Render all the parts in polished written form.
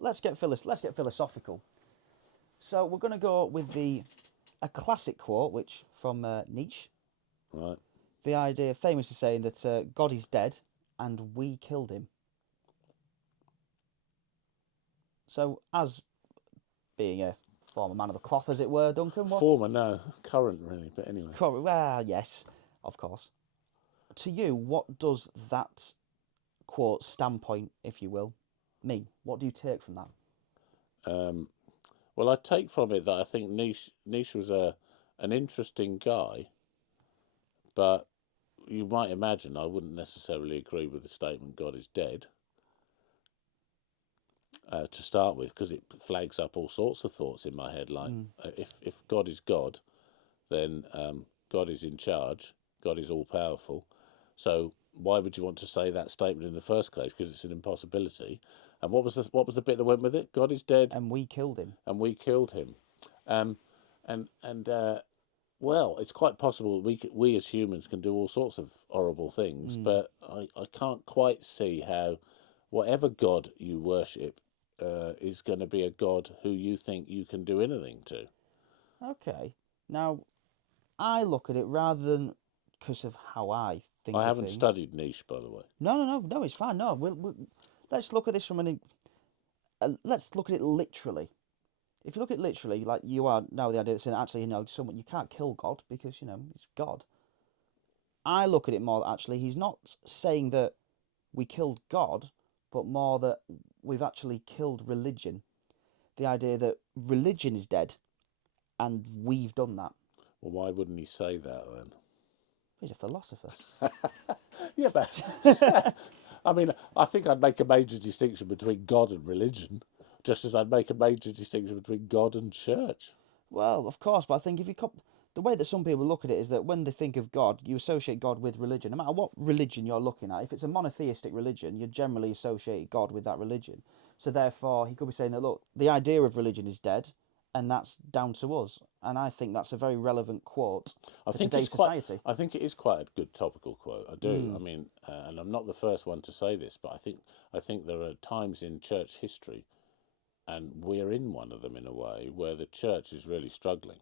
let's get philosophical. So we're going to go with a classic quote, which from Nietzsche. Right. The idea, famously saying that God is dead and we killed him. So, as being a former man of the cloth, as it were, Duncan, what? Former, no, current really, but anyway. Well, yes, of course. To you, what does that quote standpoint, if you will, mean? What do you take from that? Well, I take from it that I think Nietzsche was an interesting guy, but you might imagine I wouldn't necessarily agree with the statement "God is dead" to start with, because it flags up all sorts of thoughts in my head. Like, if God is God, then God is in charge. God is all powerful. So why would you want to say that statement in the first place? Because it's an impossibility. And what was the bit that went with it? God is dead, And we killed him. and we killed him. Um, and well, it's quite possible we as humans can do all sorts of horrible things, but I can't quite see how whatever God you worship is going to be a God who you think you can do anything to. Okay. Now, I look at it rather than because of how I think I of haven't things. studied Nietzsche, by the way. No, it's fine. No, let's look at this from let's look at it literally. If you look at it literally, like you are now, the idea that saying actually, someone you can't kill God because he's God. I look at it more actually. He's not saying that we killed God, but more that we've actually killed religion. The idea that religion is dead, and we've done that. Well, why wouldn't he say that then? He's a philosopher. Yeah, but I mean, I think I'd make a major distinction between God and religion, just as I'd make a major distinction between God and church. Well, of course, but I think the way that some people look at it is that when they think of God, you associate God with religion. No matter what religion you're looking at, if it's a monotheistic religion, you generally associate God with that religion. So therefore, he could be saying that, look, the idea of religion is dead, and that's down to us. And I think that's a very relevant quote for today's society. I think it is quite a good topical quote. I do. I mean, and I'm not the first one to say this, but I think there are times in church history, and we're in one of them in a way, where the church is really struggling,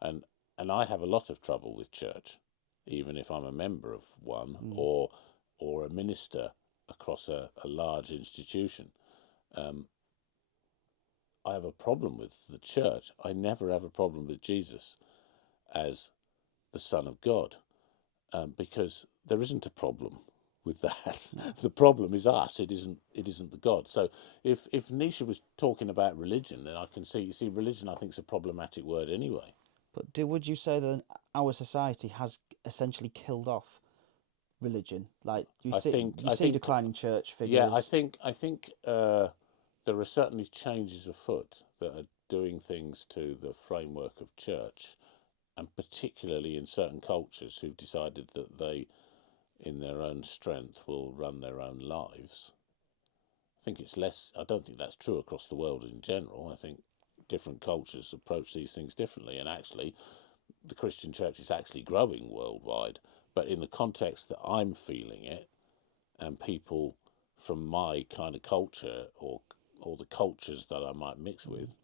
and I have a lot of trouble with church, even if I'm a member of one or a minister across a large institution. I have a problem with the church. I never have a problem with Jesus as the Son of God, because there isn't a problem with that. The problem is us. It isn't the God. So if Nietzsche was talking about religion, then I can see religion. I think is a problematic word anyway. But would you say that our society has essentially killed off religion? Like I think you I see think declining church yeah. figures. I think there are certainly changes afoot that are doing things to the framework of church, and particularly in certain cultures who've decided that they, in their own strength, will run their own lives. I think it's less. I don't think that's true across the world in general. I think different cultures approach these things differently, and actually, the Christian church is actually growing worldwide. But in the context that I'm feeling it, and people from my kind of culture or the cultures that I might mix with,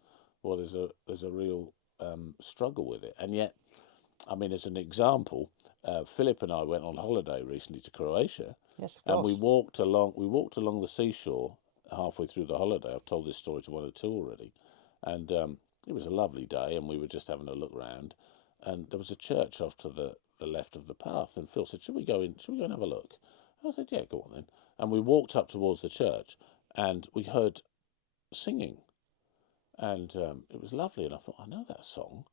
well, there's a real struggle with it. And yet, I mean, as an example, Philip and I went on holiday recently to Croatia, Yes, of and course. we walked along the seashore halfway through the holiday. I've told this story to one or two already, and it was a lovely day, and we were just having a look round, and there was a church off to the left of the path, and Phil said, "Should we go in? Should we go and have a look?" I said, "Yeah, go on then." And we walked up towards the church, and we heard singing, and it was lovely. And I thought, I know that song,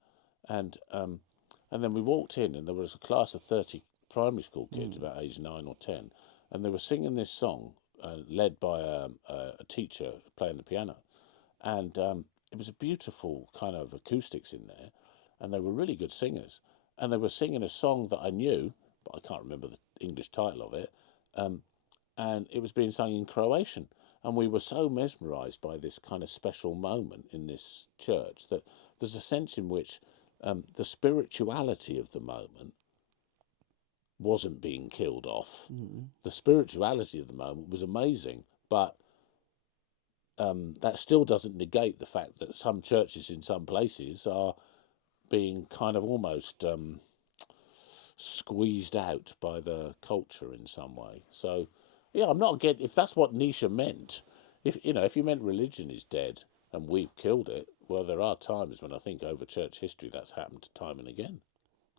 and and then we walked in, and there was a class of 30 primary school kids, about age 9 or 10, and they were singing this song, led by a teacher playing the piano, and it was a beautiful kind of acoustics in there, and they were really good singers, and they were singing a song that I knew, but I can't remember the English title of it, and it was being sung in Croatian. And we were so mesmerised by this kind of special moment in this church that there's a sense in which the spirituality of the moment wasn't being killed off. The spirituality of the moment was amazing, but that still doesn't negate the fact that some churches in some places are being kind of almost squeezed out by the culture in some way. So, yeah, I'm not getting, if that's what Nietzsche meant, if you meant religion is dead and we've killed it, well, there are times when I think over church history that's happened time and again.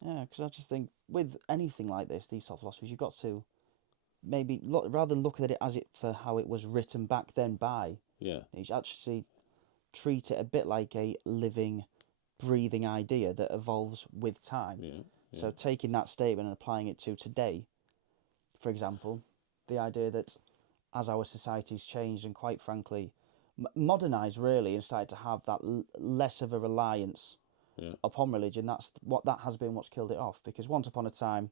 Yeah, because I just think with anything like this, these sort of philosophies, you've got to maybe look, rather than looking at it as it for how it was written back then by, Yeah, you should actually treat it a bit like a living, breathing idea that evolves with time. yeah, yeah, So taking that statement and applying it to today, for example, the idea that as our society's changed and quite frankly modernized really and started to have that less of a reliance yeah. upon religion, that's what that has been what's killed it off. Because once upon a time,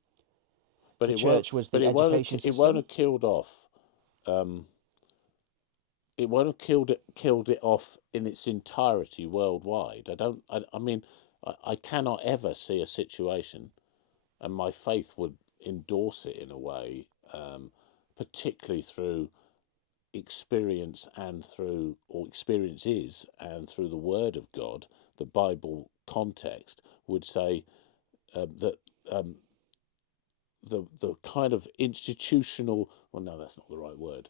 But the it won't. church was But the education it won't system. have killed off. Um, it won't have killed it off in its entirety worldwide. I don't. I mean, I cannot ever see a situation, and my faith would endorse it in a way, particularly through experience and through or experiences and through the Word of God. The Bible context would say that the kind of institutional. Well, no, that's not the right word.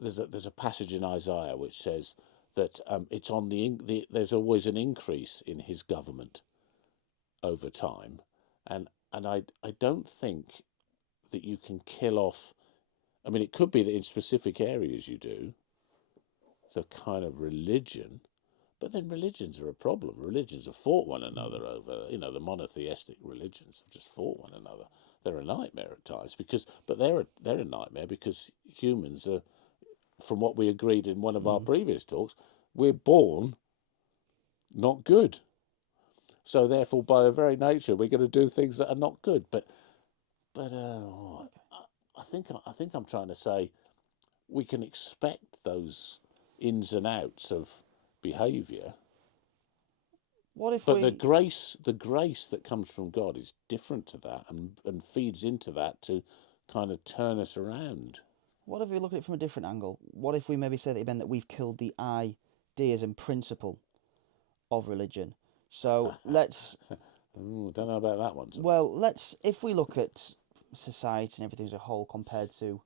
There's a passage in Isaiah which says that it's on there's always an increase in his government over time, and I don't think that you can kill off. I mean, it could be that in specific areas you do the kind of religion, but then religions are a problem. Religions have fought one another over, the monotheistic religions have just fought one another. They're a nightmare at times but they're a nightmare because humans are, from what we agreed in one of our previous talks, we're born not good. So therefore, by their very nature, we're going to do things that are not good. But I think I'm trying to say we can expect those ins and outs of behaviour. What if But we the grace that comes from God is different to that and feeds into that to kind of turn us around. what if we look at it from a different angle? What if we maybe say that it meant that we've killed the ideas and principle of religion? So let's Ooh, don't know about that one. if we look at society and everything as a whole compared to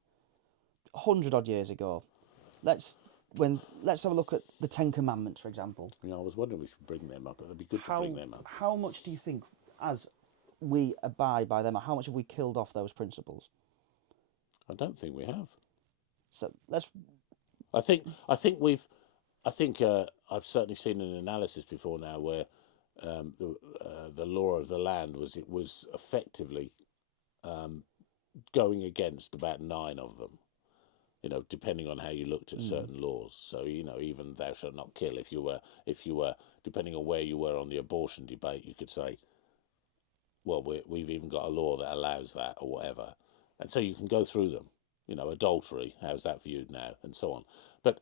100 odd years ago, let's let's have a look at the Ten Commandments, for example. I was wondering if we should bring them up. It'd be good to How bring them up. how much do you think, as we abide by them, how much have we killed off those principles? I don't think we have. So let's I think we've. I think I've certainly seen an analysis before now where the law of the land was effectively going against about 9 of them. Depending on how you looked at certain laws. So even thou shalt not kill. If you were depending on where you were on the abortion debate, you could say, well, we've even got a law that allows that or whatever, and so you can go through them. Adultery, how's that viewed now, and so on. But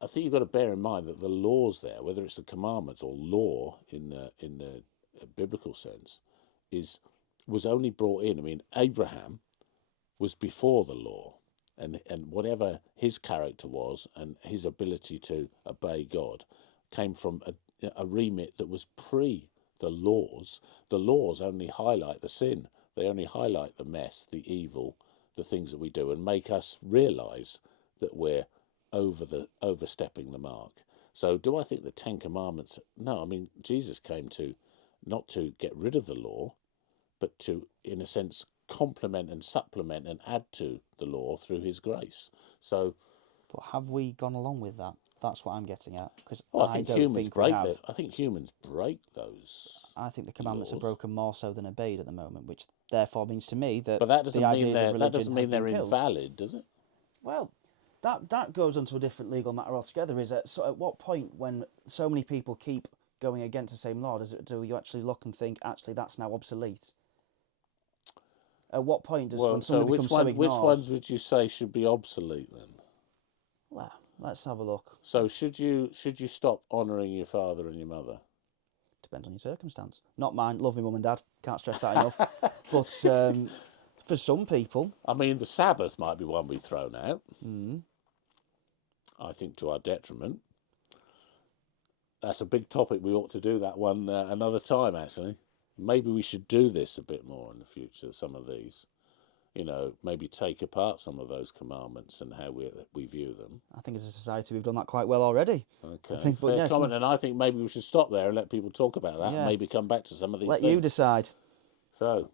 I think you've got to bear in mind that the laws there, whether it's the commandments or law in the biblical sense, was only brought in. I mean, Abraham was before the law, and whatever his character was and his ability to obey God came from a remit that was pre the laws. The laws only highlight the sin. They only highlight the mess, the evil, the things that we do, and make us realise that we're overstepping the mark. So do I think the Ten Commandments? No, I mean Jesus came to not to get rid of the law, but to, in a sense, complement and supplement and add to the law through his grace. So, but have we gone along with that? That's what I'm getting at, because I I think don't humans think we break have. I think humans break those I think the commandments are laws. broken more so than obeyed at the moment, which therefore means to me that But that the doesn't mean ideas of religion have been they're killed. invalid, does it? Well, that goes onto a different legal matter altogether. Is at what point, when so many people keep going against the same law, do you actually look and think actually that's now obsolete? At what point does when something becomes so ignored? Which ones would you say should be obsolete then? Well, let's have a look. So should you stop honouring your father and your mother? Depends on your circumstance. Not mine. Love me mum and dad. Can't stress that enough. But for some people, I mean, the Sabbath might be one we've thrown out. I think to our detriment. That's a big topic. We ought to do that one another time, actually. Maybe we should do this a bit more in the future, some of these. Maybe take apart some of those commandments and how we view them. I think as a society we've done that quite well already. Okay, I think, but fair yes, comment, and I think maybe we should stop there and let people talk about that, and Yeah. maybe come back to some of these let things. you decide. So,